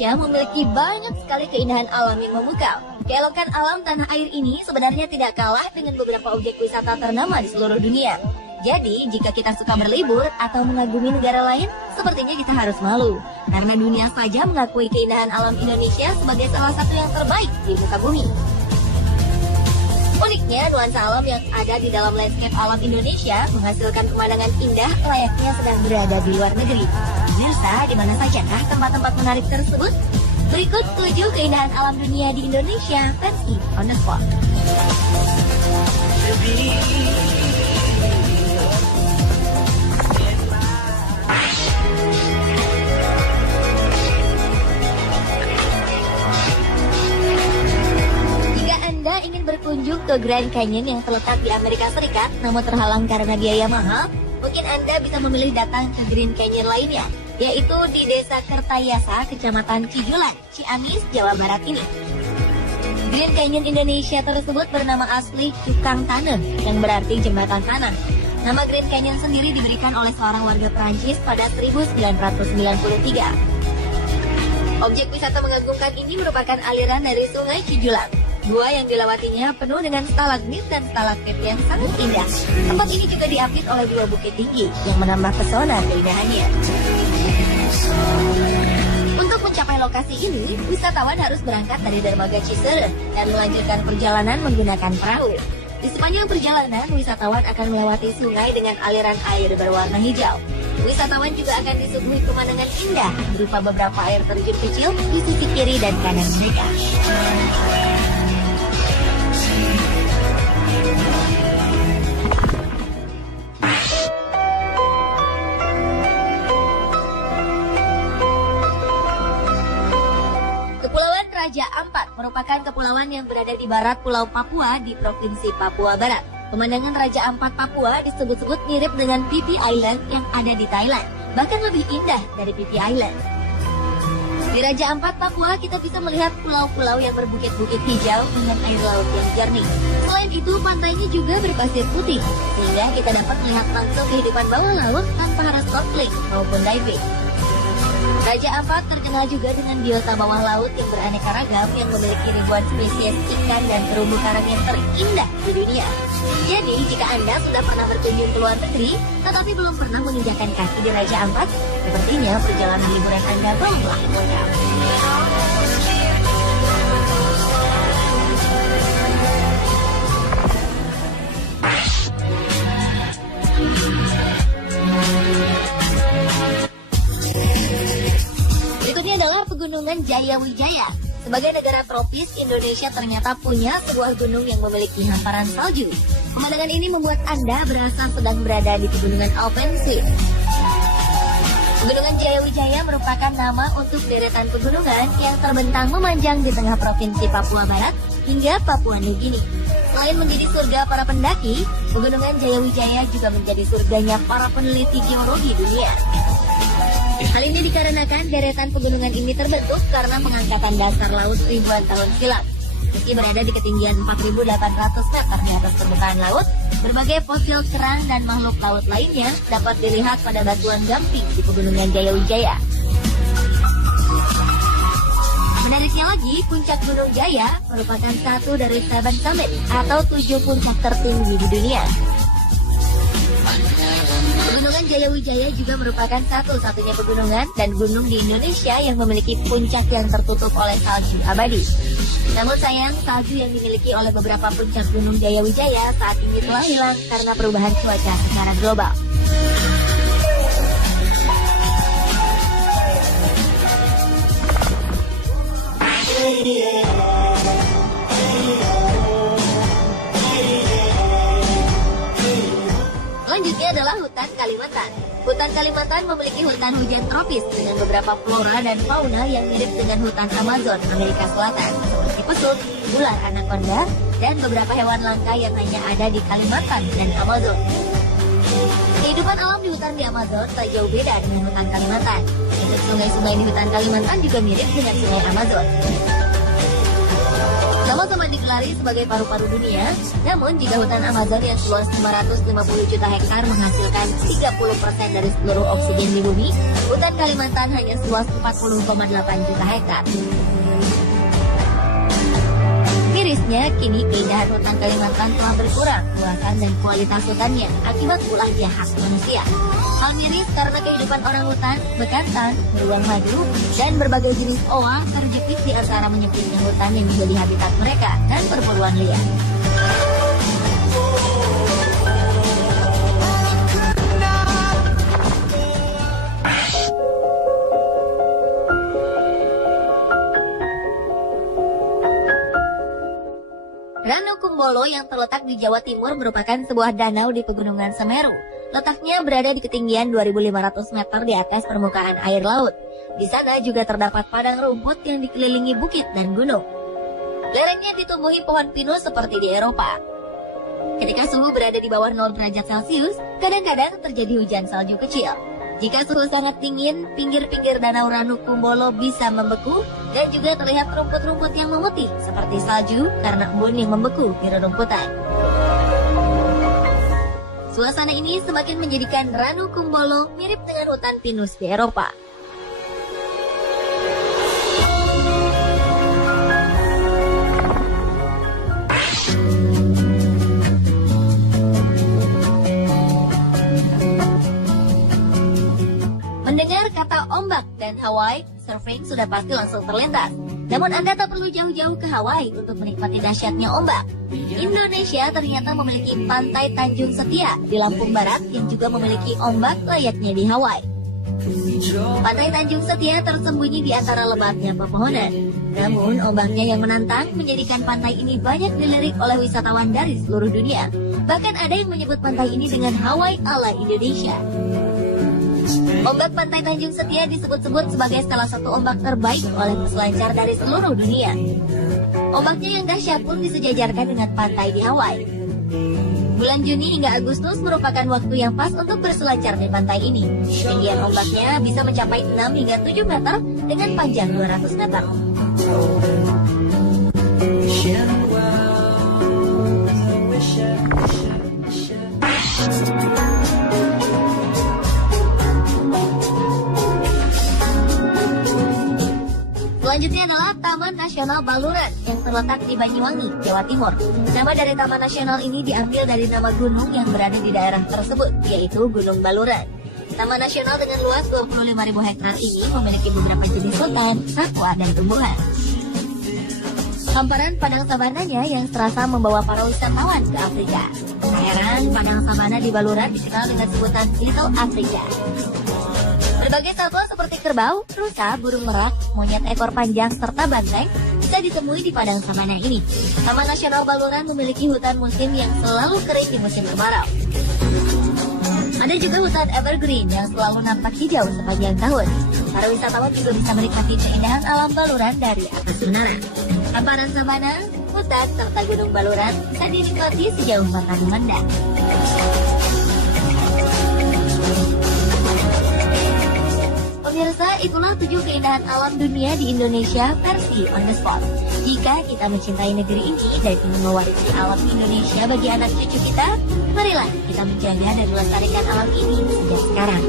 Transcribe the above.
Indonesia memiliki banyak sekali keindahan alam yang memukau. Keelokan alam tanah air ini sebenarnya tidak kalah dengan beberapa objek wisata ternama di seluruh dunia. Jadi, jika kita suka berlibur atau mengagumi negara lain, sepertinya kita harus malu. Karena dunia saja mengakui keindahan alam Indonesia sebagai salah satu yang terbaik di muka bumi. Uniknya, nuansa alam yang ada di dalam landscape alam Indonesia menghasilkan pemandangan indah layaknya sedang berada di luar negeri. Pemirsa, di mana sajakah tempat-tempat menarik tersebut? Berikut 7 keindahan alam dunia di Indonesia, versi on the spot. Anda ingin berkunjung ke Grand Canyon yang terletak di Amerika Serikat namun terhalang karena biaya mahal, mungkin Anda bisa memilih datang ke Grand Canyon lainnya, yaitu di Desa Kertayasa, Kecamatan Cijulan, Ciamis, Jawa Barat ini. Grand Canyon Indonesia tersebut bernama asli Cukang Tanem, yang berarti jembatan tanah. Nama Grand Canyon sendiri diberikan oleh seorang warga Prancis pada 1993. Objek wisata mengagumkan ini merupakan aliran dari Sungai Cijulang. Gua yang dilewatinya penuh dengan stalagmit dan stalaktit yang sangat indah. Tempat ini juga diapit oleh 2 bukit tinggi yang menambah pesona keindahannya. Untuk mencapai lokasi ini, wisatawan harus berangkat dari Dermaga Cisere dan melanjutkan perjalanan menggunakan perahu. Di sepanjang perjalanan, wisatawan akan melewati sungai dengan aliran air berwarna hijau. Wisatawan juga akan disuguhi pemandangan indah berupa beberapa air terjun kecil di sisi kiri dan kanan mereka. Kepulauan Raja Ampat merupakan kepulauan yang berada di barat Pulau Papua di Provinsi Papua Barat. Pemandangan Raja Ampat Papua disebut-sebut mirip dengan Phi Phi Island yang ada di Thailand, bahkan lebih indah dari Phi Phi Island. Di Raja Ampat Papua kita bisa melihat pulau-pulau yang berbukit-bukit hijau dengan air laut yang jernih. Selain itu, pantainya juga berpasir putih, sehingga kita dapat melihat langsung kehidupan bawah laut tanpa harus snorkeling maupun diving. Raja Ampat terkenal juga dengan biota bawah laut yang beraneka ragam yang memiliki ribuan spesies ikan dan terumbu karang yang terindah di dunia. Jadi, jika Anda sudah pernah berkunjung ke luar negeri, tetapi belum pernah menginjakan kaki di Raja Ampat, sepertinya perjalanan liburan Anda belumlah lengkap. Berikutnya adalah Pegunungan Jayawijaya. Sebagai negara tropis, Indonesia ternyata punya sebuah gunung yang memiliki hamparan salju. Pemandangan ini membuat Anda berasa sedang berada di Pegunungan Alpensee. Pegunungan Jayawijaya merupakan nama untuk deretan pegunungan yang terbentang memanjang di tengah Provinsi Papua Barat hingga Papua Nugini. Selain menjadi surga para pendaki, Pegunungan Jayawijaya juga menjadi surganya para peneliti geologi dunia. Hal ini dikarenakan deretan pegunungan ini terbentuk karena pengangkatan dasar laut ribuan tahun silam. Meski berada di ketinggian 4.800 meter di atas permukaan laut, berbagai fosil kerang dan makhluk laut lainnya dapat dilihat pada batuan gamping di Pegunungan Jayawijaya. Menariknya lagi, puncak Gunung Jaya merupakan satu dari 7 summit atau 7 puncak tertinggi di dunia. Pegunungan Jayawijaya juga merupakan satu-satunya pegunungan dan gunung di Indonesia yang memiliki puncak yang tertutup oleh salju abadi. Namun sayang, salju yang dimiliki oleh beberapa puncak Gunung Jayawijaya saat ini telah hilang karena perubahan cuaca secara global. Selanjutnya adalah hutan Kalimantan. Hutan Kalimantan memiliki hutan hujan tropis dengan beberapa flora dan fauna yang mirip dengan hutan Amazon Amerika Selatan, seperti pesut, ular anaconda, dan beberapa hewan langka yang hanya ada di Kalimantan dan Amazon. Kehidupan alam di hutan di Amazon tak jauh beda dengan hutan Kalimantan. Sungai-sungai di hutan Kalimantan juga mirip dengan sungai Amazon. Sama-sama digelari sebagai paru-paru dunia, namun jika hutan Amazon yang seluas 550 juta hektar menghasilkan 30% dari seluruh oksigen di bumi, hutan Kalimantan hanya seluas 40,8 juta hektar. Mirisnya, kini keindahan hutan Kalimantan telah berkurang luasan dan kualitas hutannya akibat ulahnya hak manusia. Hal miris karena kehidupan orang hutan, bekantan, beruang madu, dan berbagai jenis owa terjepit di antara menyempitnya hutan yang menjadi habitat mereka dan perburuan liar. Ranu Kumbolo yang terletak di Jawa Timur merupakan sebuah danau di Pegunungan Semeru. Letaknya berada di ketinggian 2.500 meter di atas permukaan air laut. Di sana juga terdapat padang rumput yang dikelilingi bukit dan gunung. Lerengnya ditumbuhi pohon pinus seperti di Eropa. Ketika suhu berada di bawah 0 derajat Celcius, kadang-kadang terjadi hujan salju kecil. Jika suhu sangat dingin, pinggir-pinggir danau Ranu Kumbolo bisa membeku dan juga terlihat rumput-rumput yang memutih seperti salju karena embun yang membeku di rerumputan. Suasana ini semakin menjadikan Ranu Kumbolo mirip dengan hutan pinus di Eropa. Mendengar kata ombak dan Hawaii, surfing sudah pasti langsung terlintas. Namun Anda tak perlu jauh-jauh ke Hawaii untuk menikmati dahsyatnya ombak. Indonesia ternyata memiliki Pantai Tanjung Setia di Lampung Barat yang juga memiliki ombak layaknya di Hawaii. Pantai Tanjung Setia tersembunyi di antara lebatnya pepohonan. Namun ombaknya yang menantang menjadikan pantai ini banyak dilirik oleh wisatawan dari seluruh dunia. Bahkan ada yang menyebut pantai ini dengan Hawaii ala Indonesia. Ombak Pantai Tanjung Setia disebut-sebut sebagai salah satu ombak terbaik oleh peselancar dari seluruh dunia. Ombaknya yang dahsyat pun disejajarkan dengan pantai di Hawaii. Bulan Juni hingga Agustus merupakan waktu yang pas untuk berselancar di pantai ini. Ketinggian ombaknya bisa mencapai 6 hingga 7 meter dengan panjang 200 meter. Selanjutnya adalah Taman Nasional Baluran yang terletak di Banyuwangi, Jawa Timur. Nama dari Taman Nasional ini diambil dari nama gunung yang berada di daerah tersebut, yaitu Gunung Baluran. Taman Nasional dengan luas 25.000 hektar ini memiliki beberapa jenis hutan, satwa, dan tumbuhan. Hamparan padang savananya yang terasa membawa para wisatawan ke Afrika. Tak heran, padang savana di Baluran dikenal dengan sebutan Little Africa. Berbagai satwa seperti kerbau, rusa, burung merak, monyet ekor panjang, serta banteng bisa ditemui di padang savana ini. Taman Nasional Baluran memiliki hutan musim yang selalu kering di musim kemarau. Ada juga hutan evergreen yang selalu nampak hijau sepanjang tahun. Para wisatawan juga bisa menikmati keindahan alam Baluran dari atas menara. Hamparan savana, hutan, serta gunung Baluran bisa dinikmati sejauh mata memandang. Pemirsa, itulah 7 keindahan alam dunia di Indonesia versi on the spot. Jika kita mencintai negeri ini dan ingin mewarisi alam Indonesia bagi anak cucu kita, marilah kita menjaga dan melestarikan alam ini sejak sekarang.